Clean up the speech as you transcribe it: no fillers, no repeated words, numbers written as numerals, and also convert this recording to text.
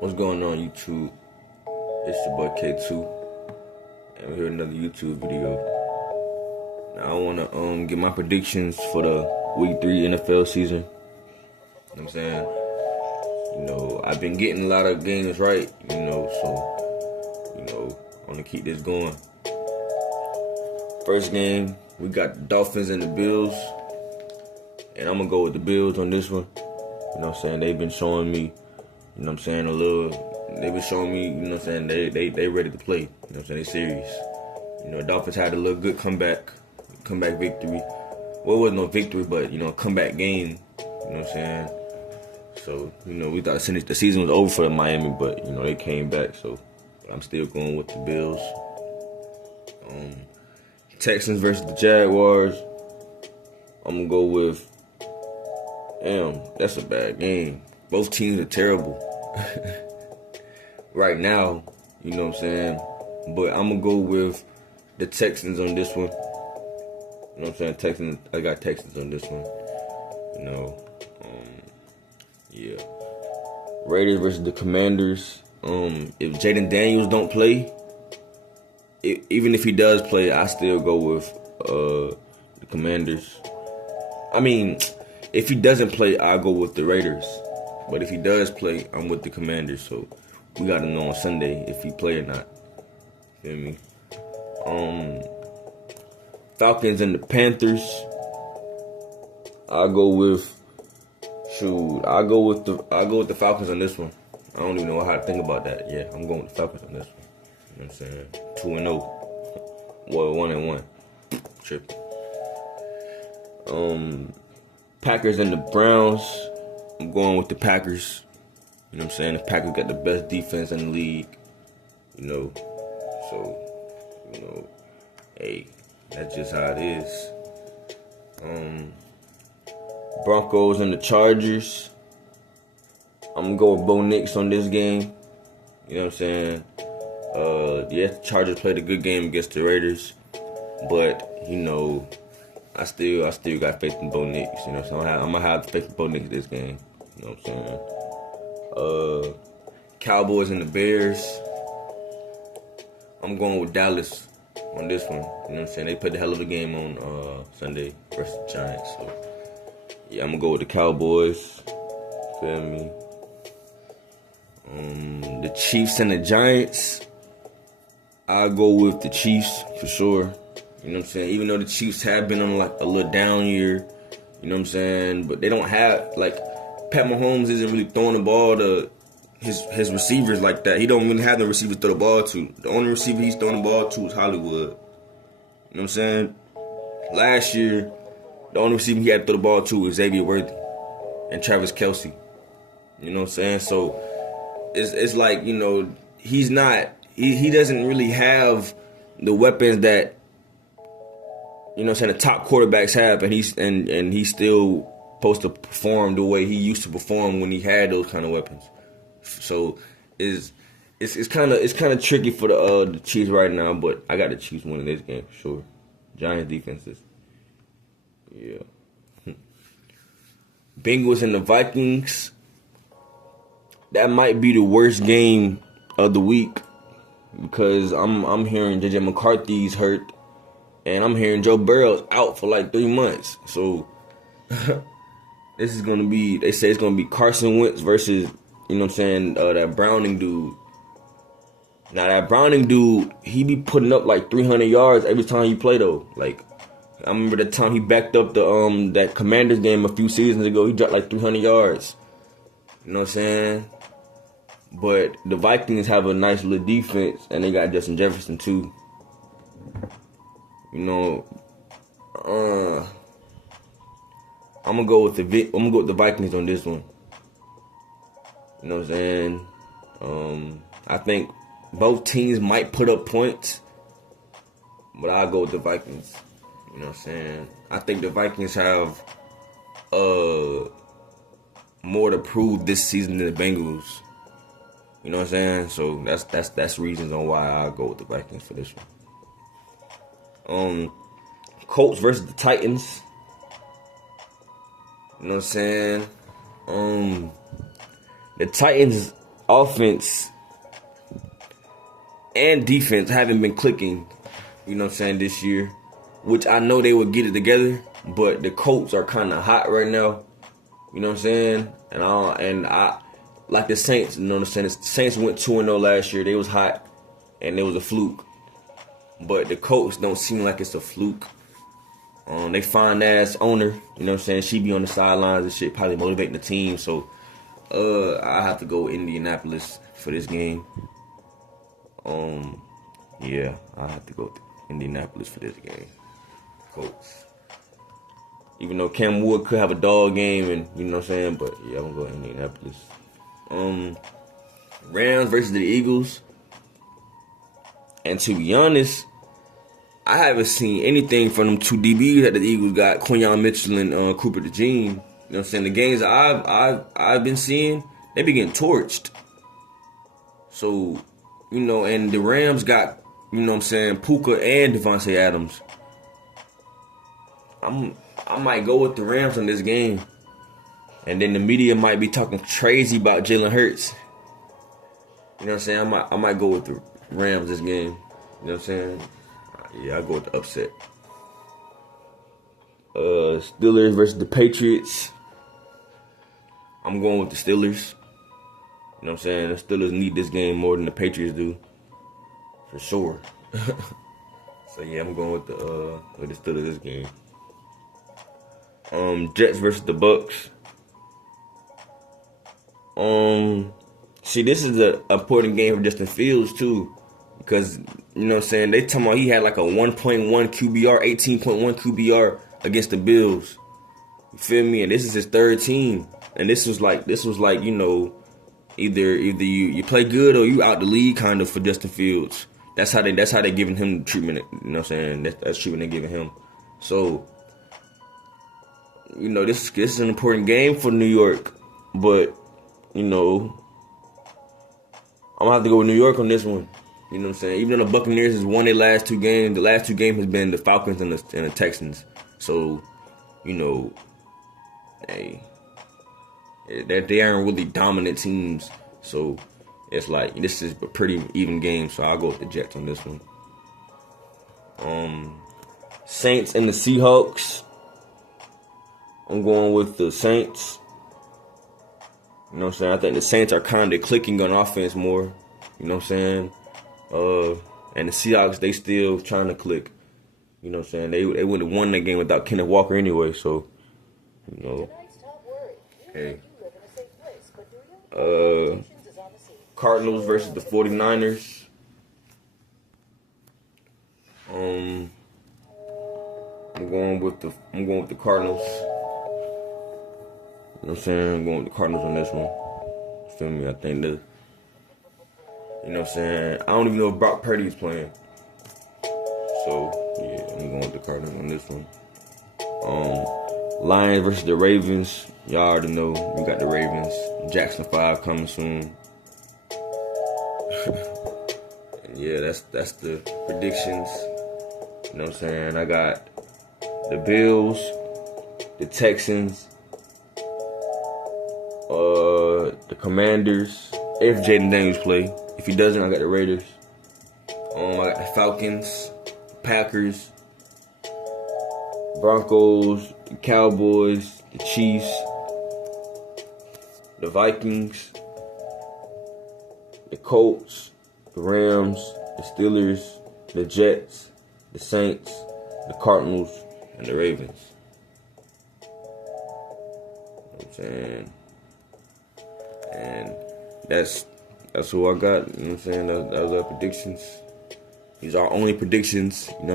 What's going on, YouTube? It's your boy K2, and we're here with another YouTube video. Now I wanna get my predictions for the Week 3 NFL season. You know what I'm saying? I've been getting a lot of games right, so I wanna keep this going. First game, we got the Dolphins and the Bills, and I'm gonna go with the Bills on this one. You know what I'm saying? They've been showing me, they've been showing me, they ready to play. You know what I'm saying? They serious. Dolphins had a little good comeback victory. Well, it wasn't no victory, but, comeback game. You know what I'm saying? So, we thought the season was over for Miami, but, they came back. So, I'm still going with the Bills. Texans versus the Jaguars. I'm going to go with, that's a bad game. Both teams are terrible right now, you know what I'm saying? But I'm going to go with the Texans on this one. You know what I'm saying? Texans. I got Texans on this one. Yeah. Raiders versus the Commanders. If Jaden Daniels don't play, even if he does play, I still go with the Commanders. I mean, if he doesn't play, I'll go with the Raiders. But if he does play, I'm with the Commanders. So we got to know on Sunday if he play or not. Feel me? Falcons and the Panthers. I'll go with the Falcons on this one. I don't even know how to think about that. Yeah, I'm going with the Falcons on this one. You know what I'm saying? 2-0. Well, 1-1. Tripping. Packers and the Browns. I'm going with the Packers. You know what I'm saying? The Packers got the best defense in the league. Hey, that's just how it is. Broncos and the Chargers. I'm going to go with Bo Nix on this game. You know what I'm saying? The Chargers played a good game against the Raiders. But, I still got faith in Bo Nix. So I'm going to have faith in Bo Nix this game. You know what I'm saying? Cowboys and the Bears. I'm going with Dallas on this one. You know what I'm saying? They played a hell of a game on Sunday versus the Giants. So, yeah, I'm going to go with the Cowboys. Feel me? The Chiefs and the Giants. I'll go with the Chiefs for sure. You know what I'm saying? Even though the Chiefs have been on like a little down year. You know what I'm saying? But they don't have, Pat Mahomes isn't really throwing the ball to his receivers like that. He don't really have the receivers to throw the ball to. The only receiver he's throwing the ball to is Hollywood. You know what I'm saying? Last year, the only receiver he had to throw the ball to was Xavier Worthy and Travis Kelce. You know what I'm saying? So it's like, he's not, he doesn't really have the weapons that, the top quarterbacks have, and he's still supposed to perform the way he used to perform when he had those kind of weapons. So it's kind of tricky for the Chiefs right now, but I got the Chiefs winning this game for sure. Giants defenses, yeah. Bengals and the Vikings. That might be the worst game of the week because I'm hearing JJ McCarthy's hurt, and I'm hearing Joe Burrow's out for like 3 months. So this is gonna be. They say it's gonna be Carson Wentz versus, that Browning dude. Now that Browning dude, he be putting up like 300 yards every time he play though. Like, I remember the time he backed up the that Commanders game a few seasons ago. He dropped like 300 yards. You know what I'm saying? But the Vikings have a nice little defense, and they got Justin Jefferson too. I'm gonna go with the Vikings on this one. You know what I'm saying? I think both teams might put up points, but I'll go with the Vikings. You know what I'm saying? I think the Vikings have more to prove this season than the Bengals. You know what I'm saying? So that's reasons on why I'll go with the Vikings for this one. Colts versus the Titans. You know what I'm saying? The Titans offense and defense haven't been clicking, you know what I'm saying, this year, which I know they would get it together, but the Colts are kind of hot right now, you know what I'm saying, and I like the Saints, you know what I'm saying, the Saints went 2-0 last year, they was hot, and it was a fluke, but the Colts don't seem like it's a fluke. They fine ass owner, you know what I'm saying, she be on the sidelines and shit, probably motivating the team, so I have to go with Indianapolis for this game. Yeah, I have to go with Indianapolis for this game. Colts. Even though Cam Wood could have a dog game, and you know what I'm saying, but yeah, I'm gonna go Indianapolis. Rams versus the Eagles. And to be honest, I haven't seen anything from them two DBs that the Eagles got, Quinyon Mitchell and Cooper DeJean. You know what I'm saying? The games I've been seeing, they be getting torched. So, you know, and the Rams got, you know what I'm saying, Puka and Devontae Adams. I might go with the Rams in this game. And then the media might be talking crazy about Jalen Hurts. You know what I'm saying? I might go with the Rams this game. You know what I'm saying? Yeah, I go with the upset. Steelers versus the Patriots. I'm going with the Steelers. You know what I'm saying? The Steelers need this game more than the Patriots do. For sure. So yeah, I'm going with the Steelers this game. Jets versus the Bucks. See, this is an important game for Justin Fields too. Because, you know what I'm saying, they talking about he had like a 1.1 QBR, 18.1 QBR against the Bills. You feel me? And this is his third team. And this was like, you know, either you play good or you out the league kind of for Justin Fields. That's how they giving him the treatment, you know what I'm saying? That's treatment they giving him. So, you know, this is an important game for New York. But, you know, I'm gonna have to go with New York on this one. You know what I'm saying? Even though the Buccaneers has won their last two games, the last two games has been the Falcons and the Texans. So, you know, hey, they aren't really dominant teams. So, it's like, this is a pretty even game. So, I'll go with the Jets on this one. Saints and the Seahawks. I'm going with the Saints. You know what I'm saying? I think the Saints are kind of clicking on offense more. You know what I'm saying? And the Seahawks, they still trying to click. You know what I'm saying? They would have won that game without Kenneth Walker anyway, so, you know. Hey. Cardinals versus the 49ers. I'm going with the Cardinals. You know what I'm saying? I'm going with the Cardinals on this one. Feel me? I think you know what I'm saying? I don't even know if Brock Purdy is playing. So, yeah, I'm going with the Cardinals on this one. Lions versus the Ravens. Y'all already know we got the Ravens. Jackson 5 coming soon. And yeah, that's the predictions. You know what I'm saying? I got the Bills, the Texans, the Commanders, if Jaden Daniels play. If he doesn't, I got the Raiders. I got the Falcons, Packers, Broncos, the Cowboys, the Chiefs, the Vikings, the Colts, the Rams, the Steelers, the Jets, the Saints, the Cardinals, and the Ravens. You know what I'm saying? And that's who I got. You know what I'm saying? That was our predictions. These are our only predictions. You know.